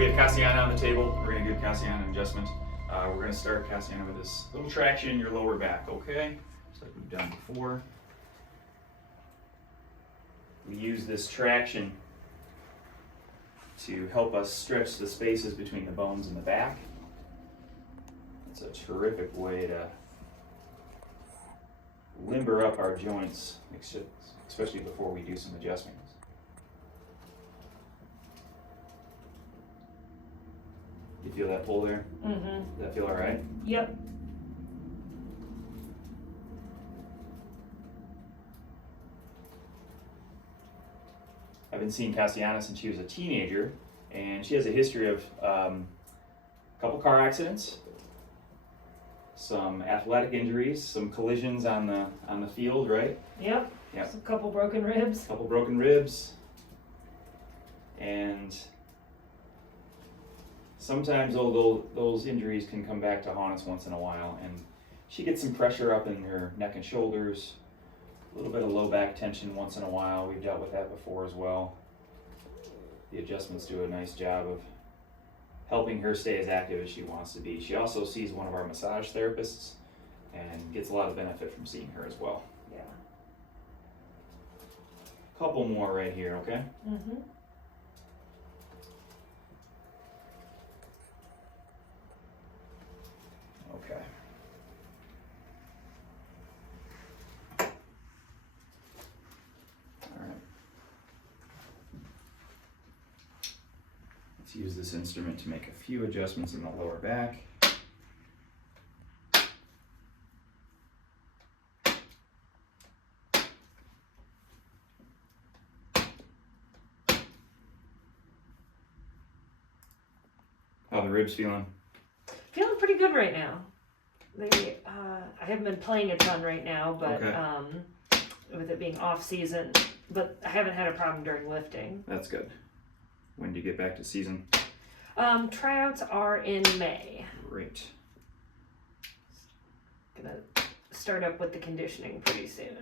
We have Kaciana on the table. We're going to give Kaciana an adjustment. We're going to start Kaciana with this little traction in your lower back, okay? Just like we've done before. We use this traction to help us stretch the spaces between the bones in the back. It's a terrific way to limber up our joints, especially before we do some adjustments. You feel that pull there? Mm-hmm. Does that feel all right? Yep. I've been seeing Kaciana since she was a teenager, and she has a history of a couple car accidents, some athletic injuries, some collisions on the field, right? Yep. Yep. A couple broken ribs. A couple broken ribs, and sometimes those injuries can come back to haunt us once in a while, and she gets some pressure up in her neck and shoulders, a little bit of low back tension once in a while. We've dealt with that before as well. The adjustments do a nice job of helping her stay as active as she wants to be. She also sees one of our massage therapists and gets a lot of benefit from seeing her as well. Yeah. Couple more right here, okay? Mm-hmm. Okay. All right. Let's use this instrument to make a few adjustments in the lower back. How are the ribs feeling? Feeling pretty good right now. I haven't been playing a ton right now, but Okay. With it being off season, but I haven't had a problem during lifting. That's good. When do you get back to season? Tryouts are in May. Great. Gonna start up with the conditioning pretty soon.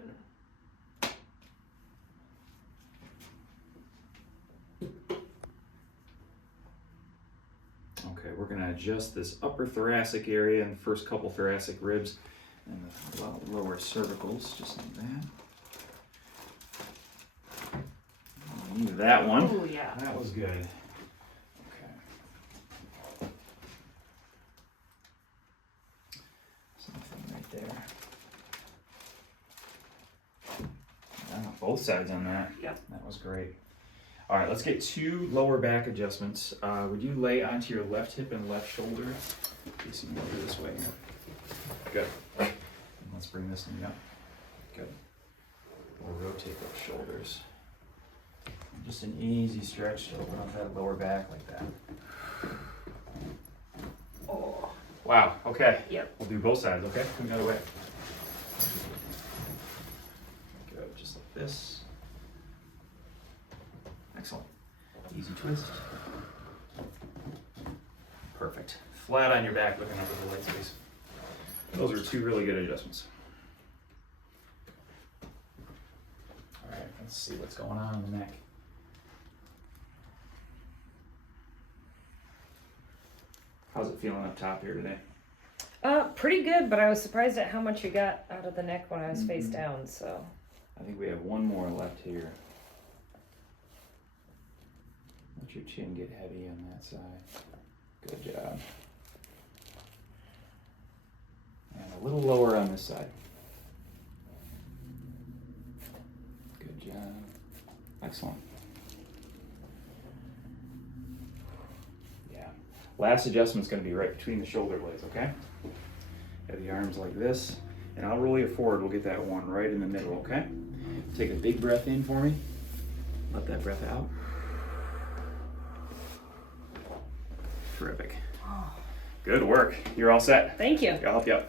Okay, we're going to adjust this upper thoracic area and the first couple thoracic ribs and the lower cervicals, just like that. Leave that one. Oh, yeah. That was good. Okay. Something right there. Wow, both sides on that. Yep. That was great. All right, let's get 2 lower back adjustments. Would you lay onto your left hip and left shoulder? Facing over this way here. Good. And let's bring this knee up. Good. We'll rotate those shoulders. Just an easy stretch to open up that lower back like that. Oh. Wow, okay. Yep. We'll do both sides, okay? Come the other way. Good, just like this. Excellent. Easy twist. Perfect. Flat on your back looking up at the leg space. Those are 2 really good adjustments. All right, let's see what's going on in the neck. How's it feeling up top here today? Pretty good, but I was surprised at how much you got out of the neck when I was face down, so. I think we have one more left here. Let your chin get heavy on that side. Good job. And a little lower on this side. Good job. Excellent. Yeah. Last adjustment's going to be right between the shoulder blades, okay? Have the arms like this, and I'll roll you forward. We'll get that one right in the middle, okay? Take a big breath in for me. Let that breath out. Terrific. Good work. You're all set. Thank you. I'll help you out.